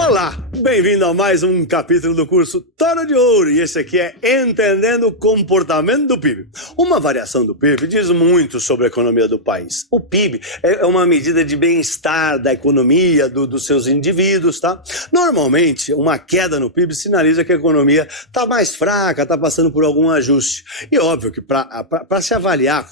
Olá, bem-vindo a mais um capítulo do curso Toro de Ouro, e esse aqui é Entendendo o Comportamento do PIB. Uma variação do PIB diz muito sobre a economia do país. O PIB é uma medida de bem-estar da economia, dos seus indivíduos, tá? Normalmente, uma queda no PIB sinaliza que a economia está mais fraca, está passando por algum ajuste. E óbvio que para se avaliar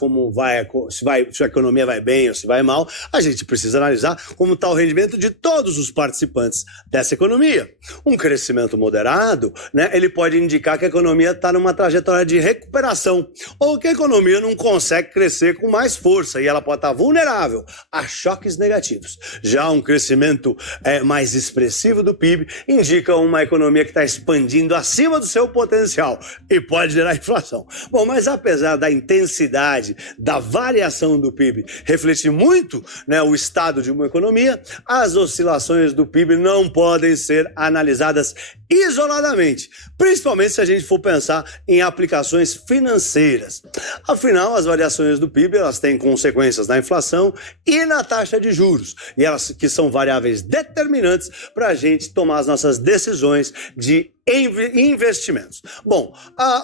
se a economia vai bem ou se vai mal, a gente precisa analisar como está o rendimento de todos os participantes dessa economia. Um crescimento moderado, né, ele pode indicar que a economia está numa trajetória de recuperação, ou que a economia não consegue crescer com mais força e ela pode estar vulnerável a choques negativos. Já um crescimento mais expressivo do PIB indica uma economia que está expandindo acima do seu potencial e pode gerar inflação. Bom, mas apesar da intensidade da variação do PIB refletir muito, né, o estado de uma economia, as oscilações do PIB não podem ser analisadas isoladamente, principalmente se a gente for pensar em aplicações financeiras. Afinal, as variações do PIB elas têm consequências na inflação e na taxa de juros, e elas que são variáveis determinantes para a gente tomar as nossas decisões de investimentos. Bom,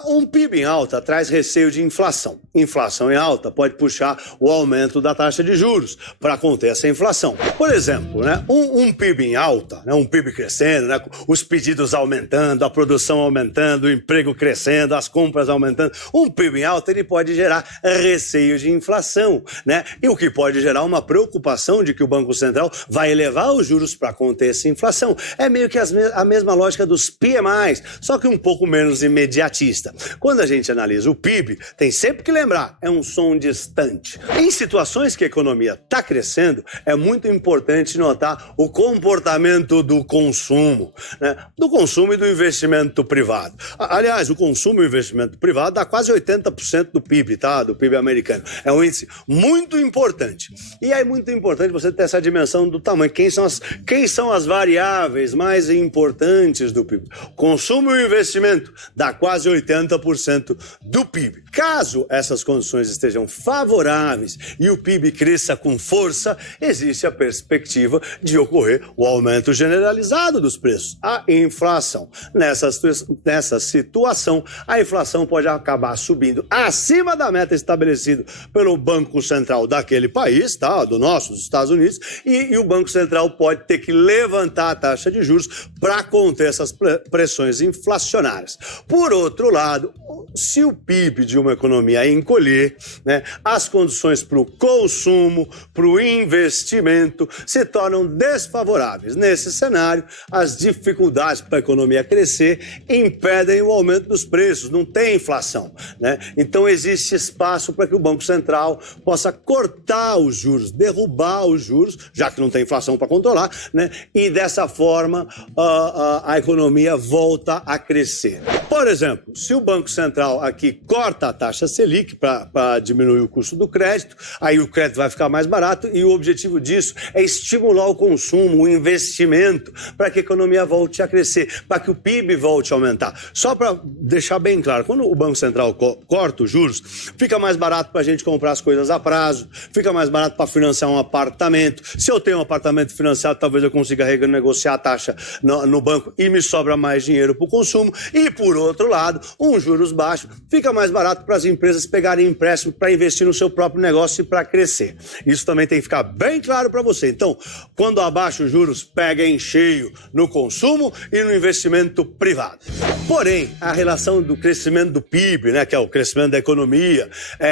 um PIB em alta traz receio de inflação. Inflação em alta pode puxar o aumento da taxa de juros para conter essa inflação. Por exemplo, né, um PIB em alta, né, um PIB crescendo, né, os pedidos aumentando, a produção aumentando, o emprego crescendo, as compras aumentando. Um PIB em alta ele pode gerar receio de inflação, né, e o que pode gerar uma preocupação de que o Banco Central vai elevar os juros para conter essa inflação. É meio que a mesma lógica dos PMI, só que um pouco menos imediatista. Quando a gente analisa o PIB, tem sempre que lembrar, é um som distante. Em situações que a economia está crescendo, é muito importante notar o comportamento do consumo, né? Do consumo e do investimento privado. Aliás, o consumo e o investimento privado dá quase 80% do PIB, tá? Do PIB americano. É um índice muito importante. E é muito importante você ter essa dimensão do tamanho. Quem são as variáveis mais importantes do PIB? Consumo e investimento dá quase 80% do PIB. Caso essas condições estejam favoráveis e o PIB cresça com força, existe a perspectiva de ocorrer o aumento generalizado dos preços, a inflação. Nessa situação, a inflação pode acabar subindo acima da meta estabelecida pelo Banco Central daquele país, tá? Do nosso, dos Estados Unidos, e o Banco Central pode ter que levantar a taxa de juros para conter essas pressões inflacionárias. Por outro lado, se o PIB de uma economia encolher, né, as condições para o consumo, para o investimento se tornam desfavoráveis. Nesse cenário, as dificuldades para a economia crescer impedem o aumento dos preços, não tem inflação, né? Então existe espaço para que o Banco Central possa cortar os juros, derrubar os juros, já que não tem inflação para controlar, né? E dessa forma a economia volta a crescer. Por exemplo, se o Banco Central aqui corta a taxa Selic para diminuir o custo do crédito, aí o crédito vai ficar mais barato e o objetivo disso é estimular o consumo, o investimento, para que a economia volte a crescer, para que o PIB volte a aumentar. Só para deixar bem claro, quando o Banco Central corta os juros, fica mais barato para a gente comprar as coisas a prazo, fica mais barato para financiar um apartamento. Se eu tenho um apartamento financiado, talvez eu consiga renegociar a taxa no banco e me sobra mais dinheiro para o consumo. E, por outro lado, juros baixos, fica mais barato para as empresas pegarem empréstimo para investir no seu próprio negócio e para crescer. Isso também tem que ficar bem claro para você. Então, quando abaixa os juros, pega em cheio no consumo e no investimento privado. Porém, a relação do crescimento do PIB, né, que é o crescimento da economia,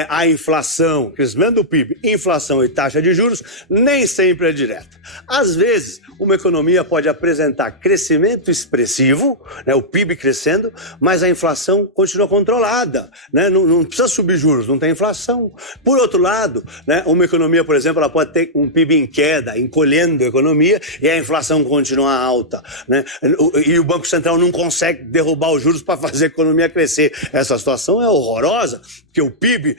a inflação, crescimento do PIB, inflação e taxa de juros, nem sempre é direta. Às vezes, uma economia pode apresentar crescimento expressivo, né, o PIB crescendo, mas a inflação continua controlada, né? Não precisa subir juros, não tem inflação. Por outro lado, né, uma economia, por exemplo, ela pode ter um PIB em queda, encolhendo a economia, e a inflação continua alta, né? E o Banco Central não consegue derrubar derrubar os juros para fazer a economia crescer. Essa situação é horrorosa, porque o PIB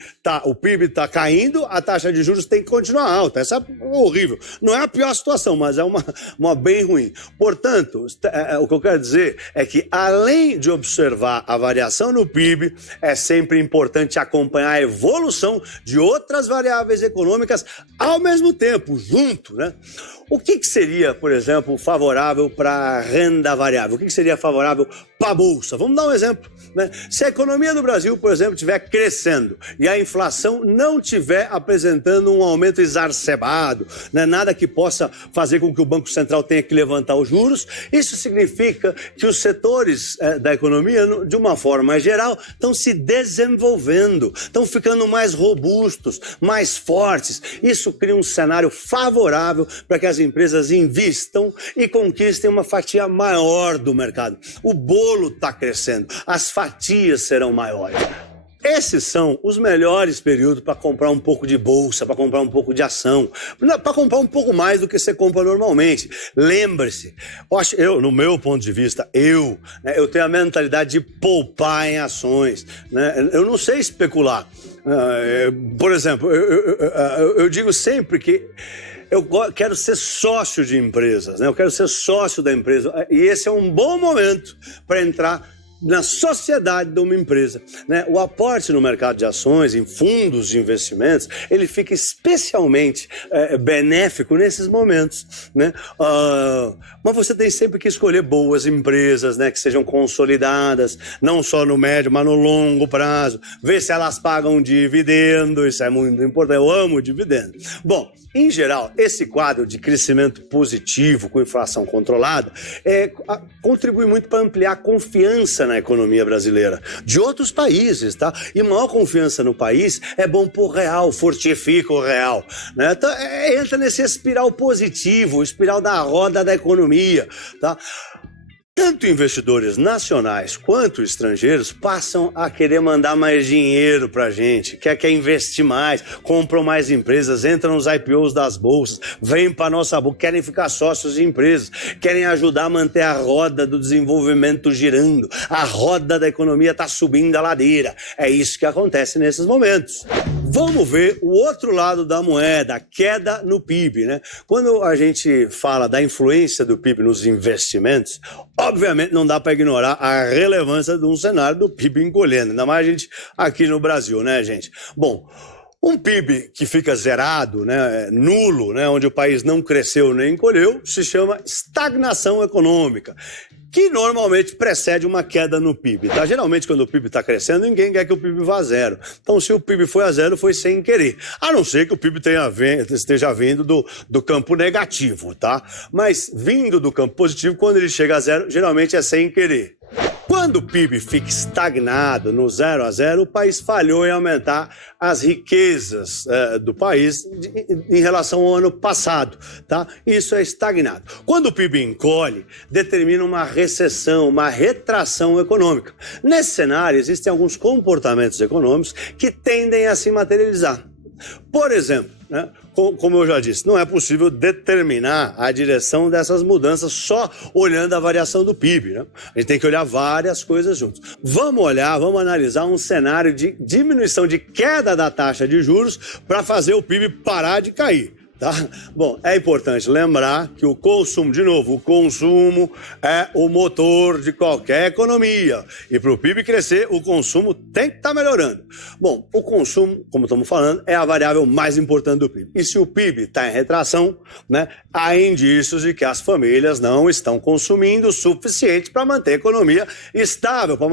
tá caindo, a taxa de juros tem que continuar alta. Essa é horrível. Não é a pior situação, mas é uma bem ruim. Portanto, o que eu quero dizer é que, além de observar a variação no PIB, é sempre importante acompanhar a evolução de outras variáveis econômicas ao mesmo tempo, junto, né? O que seria, por exemplo, favorável para a renda variável? O que seria favorável para a Bolsa? Vamos dar um exemplo, né? Se a economia do Brasil, por exemplo, estiver crescendo e a inflação não estiver apresentando um aumento exacerbado, né? Nada que possa fazer com que o Banco Central tenha que levantar os juros, isso significa que os setores da economia, de uma forma mais geral, estão se desenvolvendo, estão ficando mais robustos, mais fortes. Isso cria um cenário favorável para que as empresas invistam e conquistem uma fatia maior do mercado. O bolo está crescendo, as fatias serão maiores. Esses são os melhores períodos para comprar um pouco de bolsa, para comprar um pouco de ação, para comprar um pouco mais do que você compra normalmente. Lembre-se, no meu ponto de vista, eu tenho a mentalidade de poupar em ações, né? Eu não sei especular. Por exemplo, eu digo sempre que eu quero ser sócio de empresas, né? Eu quero ser sócio da empresa. E esse é um bom momento para entrar na sociedade de uma empresa, né? O aporte no mercado de ações, em fundos de investimentos, ele fica especialmente benéfico nesses momentos, né? Mas você tem sempre que escolher boas empresas, né? Que sejam consolidadas, não só no médio, mas no longo prazo. Ver se elas pagam dividendo, isso é muito importante. Eu amo dividendo. Bom, em geral, esse quadro de crescimento positivo com inflação controlada contribui muito para ampliar a confiança na economia brasileira de outros países, tá? E maior confiança no país é bom pro real, fortifica o real, né? Então, entra nesse espiral positivo, espiral da roda da economia, tá? Tanto investidores nacionais quanto estrangeiros passam a querer mandar mais dinheiro para a gente, quer investir mais, compram mais empresas, entram nos IPOs das bolsas, vêm para nossa bolsa, querem ficar sócios de empresas, querem ajudar a manter a roda do desenvolvimento girando, a roda da economia está subindo a ladeira. É isso que acontece nesses momentos. Vamos ver o outro lado da moeda, a queda no PIB, né? Quando a gente fala da influência do PIB nos investimentos, obviamente não dá para ignorar a relevância de um cenário do PIB encolhendo, ainda mais a gente aqui no Brasil, né, gente? Bom, um PIB que fica zerado, né, nulo, né, onde o país não cresceu nem encolheu, se chama estagnação econômica, que normalmente precede uma queda no PIB, tá? Geralmente, quando o PIB está crescendo, ninguém quer que o PIB vá a zero. Então, se o PIB foi a zero, foi sem querer. A não ser que o PIB esteja vindo do campo negativo, tá? Mas vindo do campo positivo, quando ele chega a zero, geralmente é sem querer. Quando o PIB fica estagnado no 0 a 0, o país falhou em aumentar as riquezas do país em relação ao ano passado, tá? Isso é estagnado. Quando o PIB encolhe, determina uma recessão, uma retração econômica. Nesse cenário, existem alguns comportamentos econômicos que tendem a se materializar. Por exemplo, né, como eu já disse, não é possível determinar a direção dessas mudanças só olhando a variação do PIB, né? A gente tem que olhar várias coisas juntos. Vamos analisar um cenário de diminuição, de queda da taxa de juros para fazer o PIB parar de cair. Tá? Bom, é importante lembrar que o consumo é o motor de qualquer economia. E para o PIB crescer, o consumo tem que estar melhorando. Bom, o consumo, como estamos falando, é a variável mais importante do PIB. E se o PIB está em retração, né, há indícios de que as famílias não estão consumindo o suficiente para manter a economia estável, para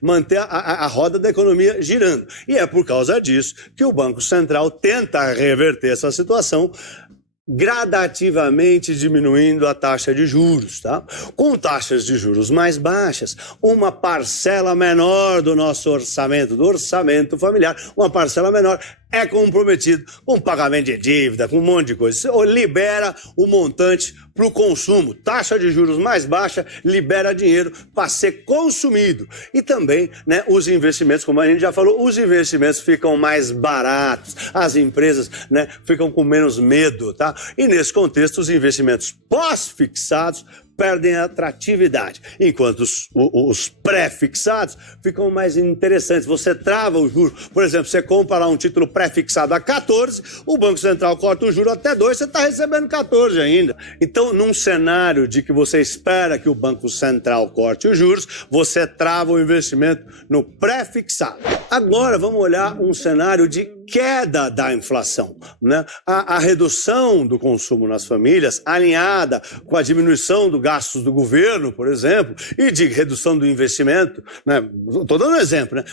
manter a roda da economia girando. E é por causa disso que o Banco Central tenta reverter essa situação, gradativamente diminuindo a taxa de juros, tá? Com taxas de juros mais baixas, uma parcela menor do nosso orçamento, do orçamento familiar, uma parcela menor é comprometido com pagamento de dívida, com um monte de coisa. Você libera o montante para o consumo. Taxa de juros mais baixa libera dinheiro para ser consumido. E também, né, os investimentos, como a gente já falou, os investimentos ficam mais baratos. As empresas, né, ficam com menos medo, tá? E nesse contexto, os investimentos pós-fixados perdem atratividade, enquanto os pré-fixados ficam mais interessantes. Você trava o juro, por exemplo, você compra lá um título pré-fixado a 14, o Banco Central corta o juro até 2, você está recebendo 14 ainda. Então, num cenário de que você espera que o Banco Central corte os juros, você trava o investimento no pré-fixado. Agora, vamos olhar um cenário de queda da inflação, né? A redução do consumo nas famílias, alinhada com a diminuição dos gastos do governo, por exemplo, e de redução do investimento, né? Estou dando um exemplo, né?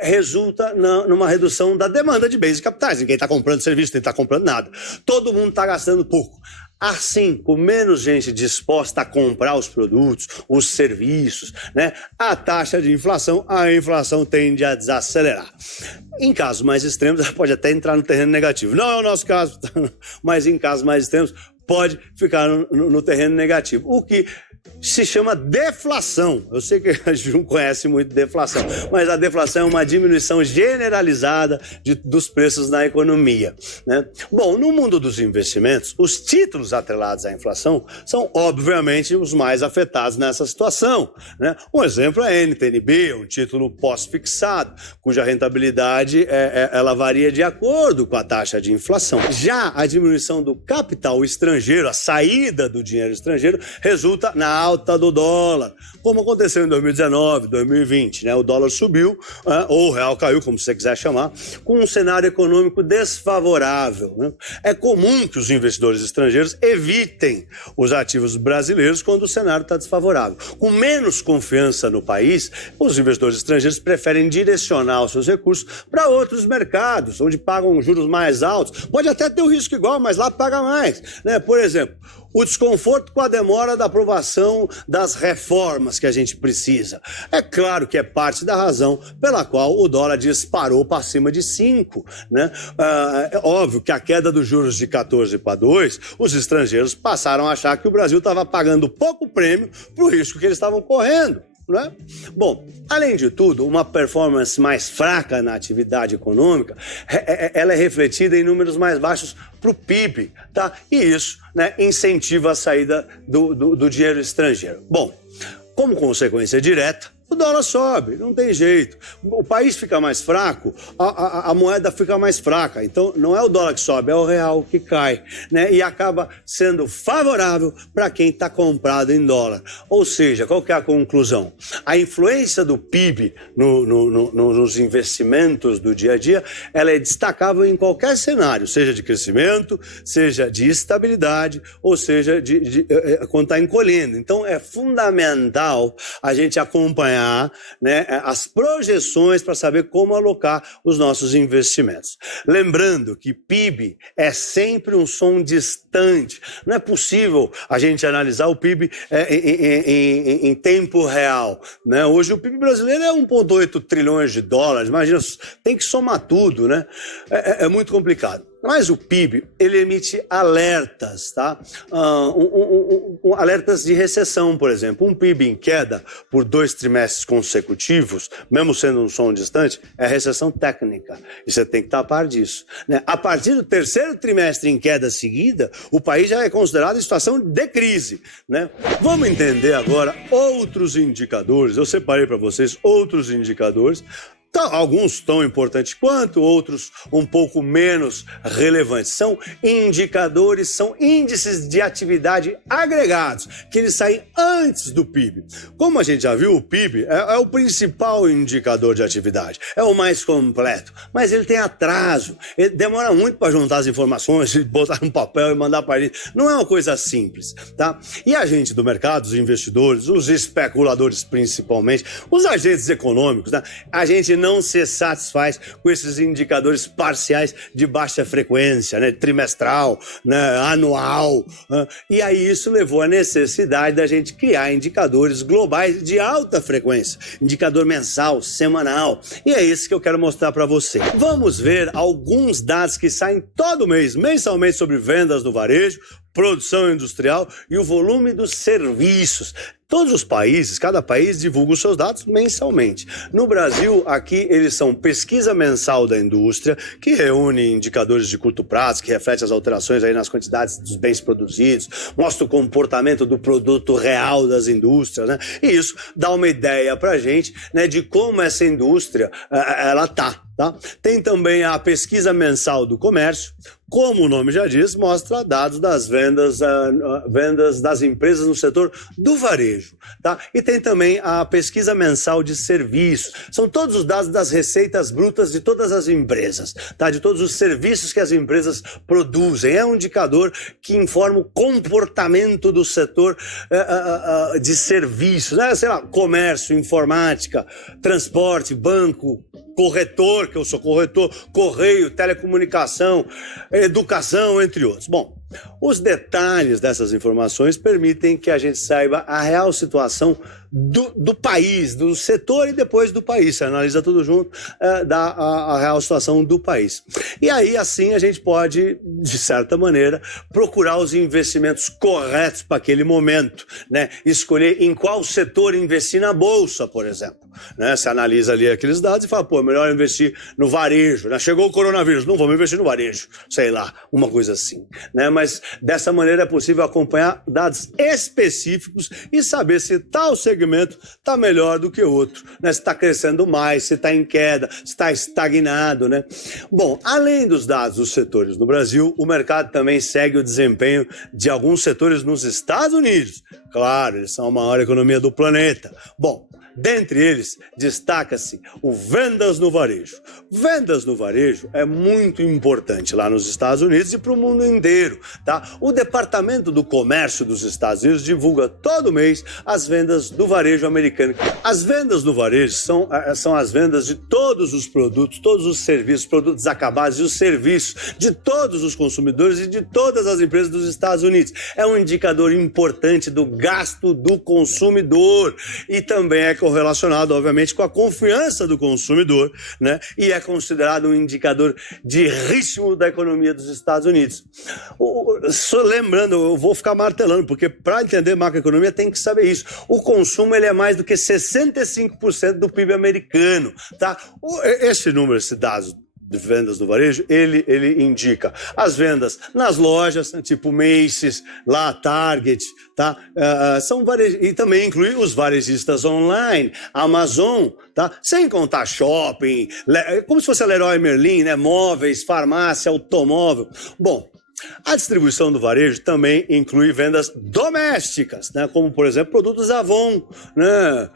Resulta numa redução da demanda de bens e capitais. Ninguém está comprando serviço, ninguém está comprando nada. Todo mundo está gastando pouco. Assim, com menos gente disposta a comprar os produtos, os serviços, né? A inflação tende a desacelerar. Em casos mais extremos, ela pode até entrar no terreno negativo. Não é o nosso caso, mas em casos mais extremos, pode ficar no terreno negativo. O que se chama deflação. Eu sei que a gente não conhece muito deflação, mas a deflação é uma diminuição generalizada dos preços na economia, né? Bom, no mundo dos investimentos, os títulos atrelados à inflação são, obviamente, os mais afetados nessa situação, né? Um exemplo é a NTNB, um título pós-fixado, cuja rentabilidade ela varia de acordo com a taxa de inflação. Já a diminuição do capital estrangeiro, a saída do dinheiro estrangeiro, resulta na alta do dólar, como aconteceu em 2019, 2020, né? O dólar subiu, ou o real caiu, como você quiser chamar, com um cenário econômico desfavorável, né? É comum que os investidores estrangeiros evitem os ativos brasileiros quando o cenário está desfavorável. Com menos confiança no país, os investidores estrangeiros preferem direcionar os seus recursos para outros mercados, onde pagam juros mais altos. Pode até ter o risco igual, mas lá paga mais, né? Por exemplo, o desconforto com a demora da aprovação das reformas que a gente precisa. É claro que é parte da razão pela qual o dólar disparou para cima de 5, né? É óbvio que a queda dos juros de 14 para 2, os estrangeiros passaram a achar que o Brasil estava pagando pouco prêmio para o risco que eles estavam correndo, né? Bom, além de tudo, uma performance mais fraca na atividade econômica, ela é refletida em números mais baixos para o PIB, tá? E isso, né, incentiva a saída do dinheiro estrangeiro. Bom, como consequência direta, o dólar sobe, não tem jeito. O país fica mais fraco, a moeda fica mais fraca. Então, não é o dólar que sobe, é o real que cai, né? E acaba sendo favorável para quem está comprado em dólar. Ou seja, qual que é a conclusão? A influência do PIB nos investimentos do dia a dia, ela é destacável em qualquer cenário, seja de crescimento, seja de estabilidade, ou seja, quando está encolhendo. Então, é fundamental a gente acompanhar, né, as projeções para saber como alocar os nossos investimentos. Lembrando que PIB é sempre um som distante. Não é possível a gente analisar o PIB em tempo real, né? Hoje o PIB brasileiro é 1,8 trilhões de dólares. Imagina, tem que somar tudo, né? É muito complicado. Mas o PIB, ele emite alertas, tá? Alertas de recessão, por exemplo. Um PIB em queda por 2 trimestres consecutivos, mesmo sendo um som distante, é recessão técnica. E você tem que estar a par disso, né? A partir do 3º trimestre em queda seguida, o país já é considerado em situação de crise, né? Vamos entender agora outros indicadores. Eu separei para vocês outros indicadores. Alguns tão importantes quanto, outros um pouco menos relevantes. São indicadores, são índices de atividade agregados, que eles saem antes do PIB. Como a gente já viu, o PIB é o principal indicador de atividade, é o mais completo, mas ele tem atraso, ele demora muito para juntar as informações, botar no papel e mandar para ele. Não é uma coisa simples, tá? E a gente do mercado, os investidores, os especuladores principalmente, os agentes econômicos, né? A gente não se satisfaz com esses indicadores parciais de baixa frequência, né, trimestral, né, anual, né? E aí isso levou à necessidade da gente criar indicadores globais de alta frequência, indicador mensal, semanal, e é isso que eu quero mostrar para você. Vamos ver alguns dados que saem todo mês, mensalmente, sobre vendas no varejo, produção industrial e o volume dos serviços. Todos os países, cada país divulga os seus dados mensalmente. No Brasil, aqui eles são pesquisa mensal da indústria, que reúne indicadores de curto prazo, que reflete as alterações aí nas quantidades dos bens produzidos, mostra o comportamento do produto real das indústrias, né? E isso dá uma ideia pra gente, né, de como essa indústria ela tá. Tem também a pesquisa mensal do comércio, como o nome já diz, mostra dados das vendas das empresas no setor do varejo, tá? E tem também a pesquisa mensal de serviços, são todos os dados das receitas brutas de todas as empresas, tá? De todos os serviços que as empresas produzem, é um indicador que informa o comportamento do setor de serviços, né? Sei lá, comércio, informática, transporte, banco, corretor, que eu sou corretor, correio, telecomunicação, educação, entre outros. Bom, os detalhes dessas informações permitem que a gente saiba a real situação do país, do setor e depois do país. Você analisa tudo junto, dá a real situação do país. E aí, assim, a gente pode, de certa maneira, procurar os investimentos corretos para aquele momento, né? Escolher em qual setor investir na bolsa, por exemplo. Né? Você analisa ali aqueles dados e fala, pô, melhor investir no varejo, né? Chegou o coronavírus, não vamos investir no varejo, sei lá, uma coisa assim, né? Mas dessa maneira é possível acompanhar dados específicos e saber se tal segmento está melhor do que outro, né? Se está crescendo mais, se está em queda, se está estagnado, né? Bom, além dos dados dos setores no Brasil, o mercado também segue o desempenho de alguns setores nos Estados Unidos. Claro, eles são a maior economia do planeta. Bom, dentre eles, destaca-se o vendas no varejo. Vendas no varejo é muito importante lá nos Estados Unidos e para o mundo inteiro, tá? O Departamento do Comércio dos Estados Unidos divulga todo mês as vendas do varejo americano. As vendas do varejo são as vendas de todos os produtos, todos os serviços, produtos acabados e os serviços de todos os consumidores e de todas as empresas dos Estados Unidos. É um indicador importante do gasto do consumidor e também é correlacionado, obviamente, com a confiança do consumidor, né? E é considerado um indicador de ritmo da economia dos Estados Unidos. Só lembrando, eu vou ficar martelando, porque para entender macroeconomia tem que saber isso. O consumo ele é mais do que 65% do PIB americano, tá? Esse número, esse dado de vendas do varejo, ele indica as vendas nas lojas, tipo Macy's, lá Target, tá? E também inclui os varejistas online, Amazon, tá? Sem contar shopping, como se fosse a Leroy Merlin, né? Móveis, farmácia, automóvel. Bom, a distribuição do varejo também inclui vendas domésticas, né? Como, por exemplo, produtos Avon, né?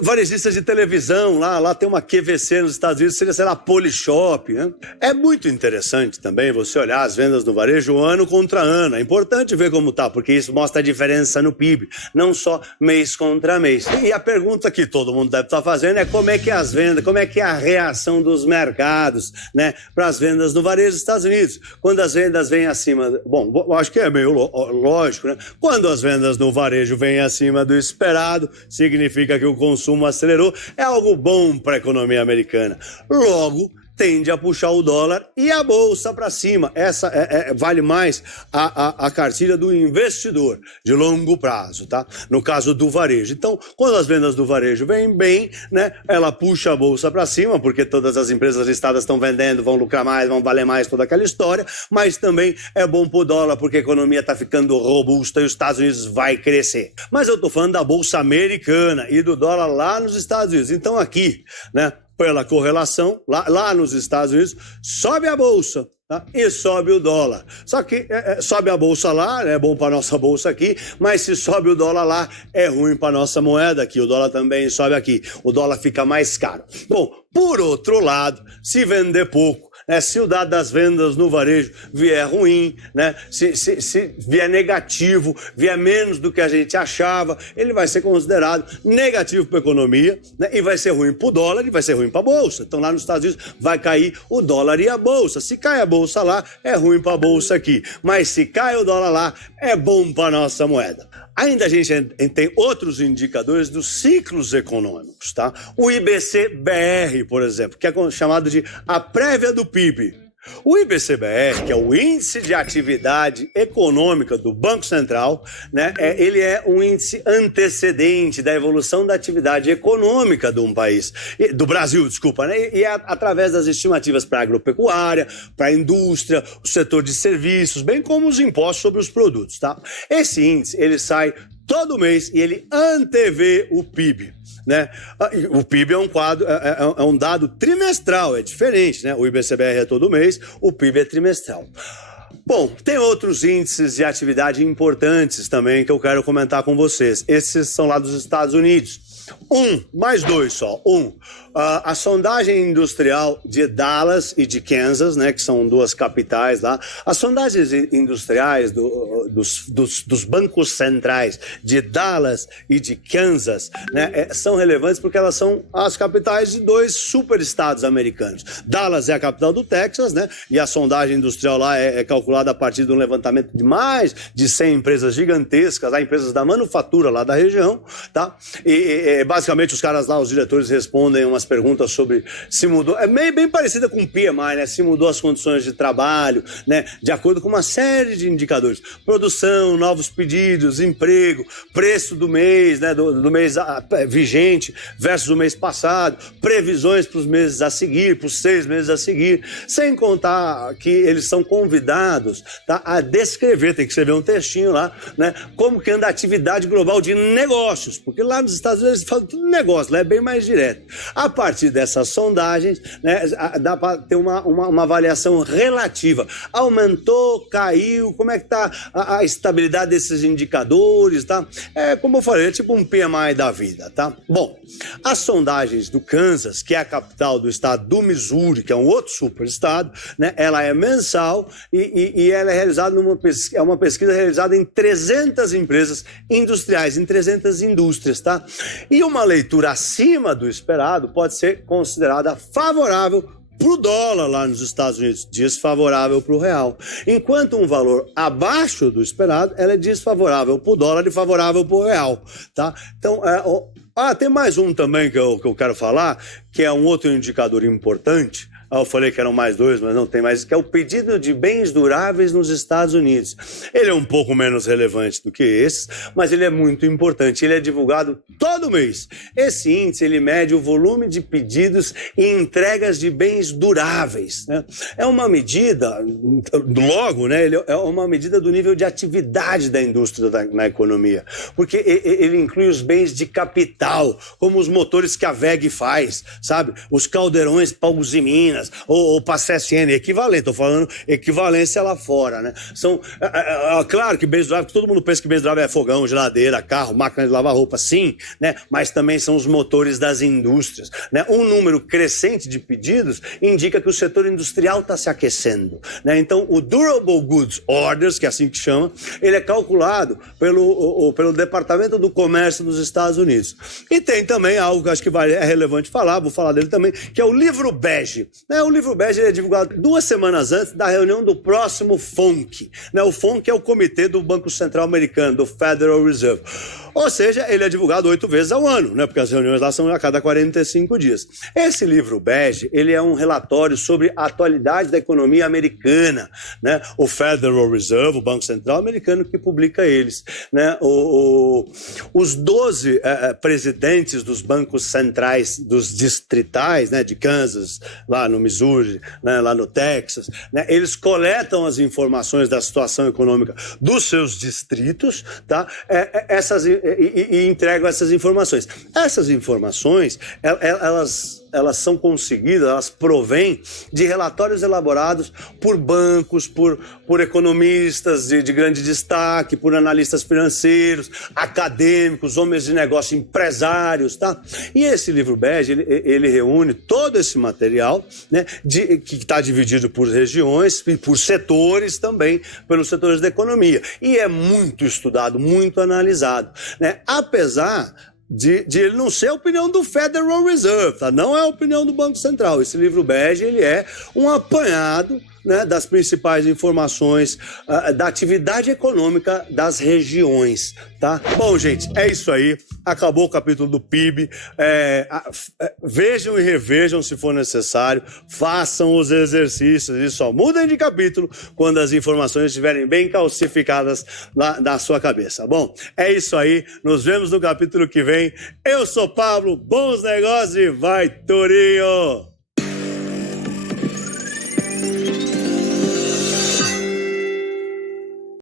Varejistas de televisão, lá tem uma QVC nos Estados Unidos, seria, sei lá, Polishop, né? É muito interessante também você olhar as vendas no varejo ano contra ano. É importante ver como tá, porque isso mostra a diferença no PIB, não só mês contra mês. E a pergunta que todo mundo deve estar fazendo é como é que é as vendas, como é que é a reação dos mercados, né, para as vendas no varejo dos Estados Unidos. Quando as vendas vêm acima... Bom, acho que é meio lógico, né? Quando as vendas no varejo vêm acima do esperado, significa que o consumo acelerou, é algo bom para a economia americana. Logo, tende a puxar o dólar e a bolsa para cima. Essa vale mais a cartilha do investidor de longo prazo, tá? No caso do varejo. Então, quando as vendas do varejo vêm bem, né, ela puxa a bolsa para cima, porque todas as empresas listadas estão vendendo, vão lucrar mais, vão valer mais, toda aquela história, mas também é bom pro dólar, porque a economia está ficando robusta e os Estados Unidos vai crescer. Mas eu tô falando da bolsa americana e do dólar lá nos Estados Unidos. Então aqui, né, pela correlação, lá nos Estados Unidos, sobe a bolsa, tá? E sobe o dólar. Só que sobe a bolsa lá, é bom para nossa bolsa aqui, mas se sobe o dólar lá, é ruim para nossa moeda aqui. O dólar também sobe aqui. O dólar fica mais caro. Bom, por outro lado, se vender pouco, né, se o dado das vendas no varejo vier ruim, né, se vier negativo, vier menos do que a gente achava, ele vai ser considerado negativo para a economia, né, e vai ser ruim para o dólar e vai ser ruim para a bolsa. Então lá nos Estados Unidos vai cair o dólar e a bolsa. Se cai a bolsa lá, é ruim para a bolsa aqui. Mas se cai o dólar lá, é bom para a nossa moeda. Ainda a gente tem outros indicadores dos ciclos econômicos, tá? O IBC-BR, por exemplo, que é chamado de a prévia do PIB. O IBCBR, que é o Índice de Atividade Econômica do Banco Central, né, ele é um índice antecedente da evolução da atividade econômica de um país, do Brasil, desculpa, né, e é através das estimativas para a agropecuária, para a indústria, o setor de serviços, bem como os impostos sobre os produtos, tá? Esse índice, ele sai todo mês e ele antevê o PIB. Né? O PIB é um quadro, é um dado trimestral, é diferente, né? O IBCBR é todo mês, o PIB é trimestral. Bom, tem outros índices de atividade importantes também que eu quero comentar com vocês. Esses são lá dos Estados Unidos. Mais dois só. A sondagem industrial de Dallas e de Kansas, né, que são duas capitais lá. As sondagens industriais dos bancos centrais de Dallas e de Kansas, né, são relevantes porque elas são as capitais de dois superestados americanos. Dallas é a capital do Texas, né, e a sondagem industrial lá é calculada a partir de um levantamento de mais de 100 empresas gigantescas, empresas da manufatura lá da região, tá? E basicamente os caras lá, os diretores, respondem umas perguntas sobre se mudou, é bem parecida com o PMI, né? Se mudou as condições de trabalho, né? De acordo com uma série de indicadores. Produção, novos pedidos, emprego, preço do mês, né? Do mês vigente versus o mês passado, previsões para os meses a seguir, para os 6 meses a seguir, sem contar que eles são convidados, tá, a descrever, tem que escrever um textinho lá, né? Como que anda a atividade global de negócios, porque lá nos Estados Unidos eles falam tudo negócio, lá é bem mais direto. A partir dessas sondagens, né, dá para ter uma avaliação relativa. Aumentou, caiu, como é que está a estabilidade desses indicadores, tá? Como eu falei, é tipo um PMI da vida, tá? Bom, as sondagens do Kansas, que é a capital do estado do Missouri, que é um outro superestado, né, ela é mensal e ela é realizada uma pesquisa realizada em 300 empresas industriais, em 300 indústrias, tá? E uma leitura acima do esperado pode ser considerada favorável para o dólar lá nos Estados Unidos, desfavorável para o real. Enquanto um valor abaixo do esperado, ela é desfavorável para o dólar e favorável para o real, tá? Então, tem mais um também que eu quero falar, que é um outro indicador importante. Eu falei que eram mais dois, mas não tem mais, que é o pedido de bens duráveis nos Estados Unidos. Ele é um pouco menos relevante do que esses, mas ele é muito importante. Ele é divulgado todo mês. Esse índice, ele mede o volume de pedidos e entregas de bens duráveis, né? É uma medida, logo, né, ele é uma medida do nível de atividade da indústria na economia, porque ele inclui os bens de capital, como os motores que a WEG faz, sabe? Os caldeirões para Usiminas, ou para a CSN, equivalente, estou falando equivalência lá fora, né? São, claro que bens duráveis, todo mundo pensa que bens duráveis é fogão, geladeira, carro, máquina de lavar roupa, sim, né? Mas também são os motores das indústrias, né? Um número crescente de pedidos indica que o setor industrial está se aquecendo, né? Então, o Durable Goods Orders, que é assim que chama, ele é calculado pelo Departamento do Comércio dos Estados Unidos. E tem também algo que acho que é relevante falar, vou falar dele também, que é o livro bege. O livro bege é divulgado 2 semanas antes da reunião do próximo FONC. O FONC é o Comitê do Banco Central Americano, do Federal Reserve. Ou seja, ele é divulgado 8 vezes ao ano, né? Porque as reuniões lá são a cada 45 dias. Esse livro bege, ele é um relatório sobre a atualidade da economia americana, né? O Federal Reserve, o Banco Central Americano, que publica eles, né? Os 12 presidentes dos bancos centrais, dos distritais, né? De Kansas, lá no Missouri, né? Lá no Texas, né? Eles coletam as informações da situação econômica dos seus distritos, tá? E entregam essas informações. Essas informações, elas são conseguidas, elas provêm de relatórios elaborados por bancos, por economistas de grande destaque, por analistas financeiros, acadêmicos, homens de negócio, empresários, tá? E esse livro bege, ele reúne todo esse material, né, que está dividido por regiões e por setores também, pelos setores da economia. E é muito estudado, muito analisado, né? Apesar de ele não ser a opinião do Federal Reserve, tá? Não é a opinião do Banco Central. Esse livro bege, ele é um apanhado, né, das principais informações da atividade econômica das regiões, tá? Bom, gente, é isso aí. Acabou o capítulo do PIB. Vejam e revejam se for necessário. Façam os exercícios e só mudem de capítulo quando as informações estiverem bem calcificadas na sua cabeça. Bom, é isso aí. Nos vemos no capítulo que vem. Eu sou Pablo. Bons negócios e vai, Torinho!